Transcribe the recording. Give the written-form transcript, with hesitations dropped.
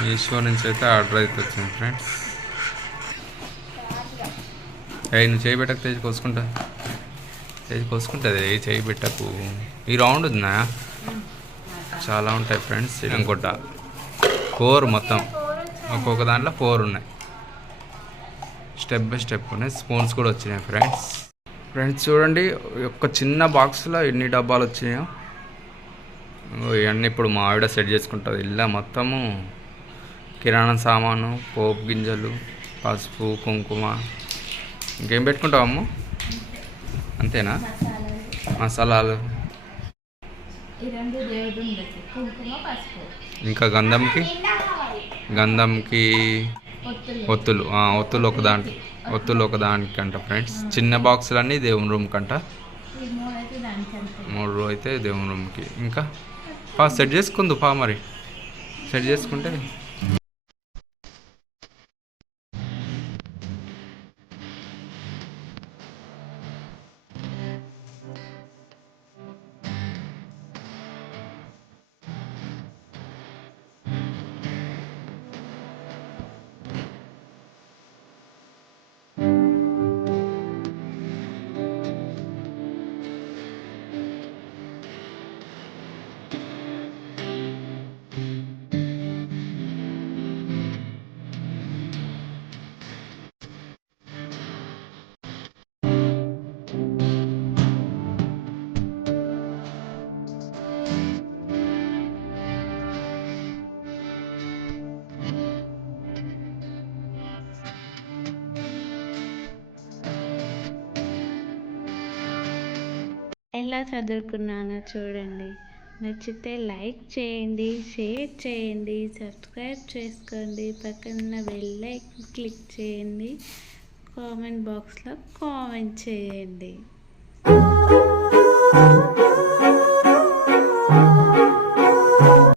మీషో నుంచి అయితే ఆర్డర్ అయితే వచ్చింది ఫ్రెండ్స్. నువ్వు చేయి పెట్టకు, తేజ్ కోసుకుంటా. తేజ్ కోసుకుంటుంది, చేయి పెట్టకు. ఈ రౌండ్ ఉందా, చాలా ఉంటాయి ఫ్రెండ్స్. ఇంకొట్ట 4 మొత్తం, ఒక్కొక్క దాంట్లో 4 ఉన్నాయి. స్టెప్ బై స్టెప్ ఉన్నాయి. స్పూన్స్ కూడా వచ్చినాయి ఫ్రెండ్స్. చూడండి, ఒక చిన్న బాక్స్లో ఎన్ని డబ్బాలు వచ్చినాయో. ఇవన్నీ ఇప్పుడు మా ఆవిడ సెట్ చేసుకుంటుంది. ఇలా మొత్తము కిరాణా సామాను, పోపు గింజలు, పసుపు, కుంకుమ. ఇంకేం పెట్టుకుంటావు అమ్మ? అంతేనా? మసాలాలు, ఇంకా గంధంకి ఒత్తులు. ఒత్తులు ఒక దానికి అంట ఫ్రెండ్స్. చిన్న బాక్సులన్నీ దేవుని రూమ్ కంట, 3 అయితే దేవుని రూమ్కి. ఇంకా సెట్ చేసుకుందు మరి సెట్ చేసుకుంటే. ఎలా చదువుకున్నానో చూడండి. నచ్చితే లైక్ చేయండి, షేర్ చేయండి, సబ్స్క్రైబ్ చేసుకోండి, పక్కన బెల్ ఐకాన్ క్లిక్ చేయండి, కామెంట్ బాక్స్లో కామెంట్ చేయండి.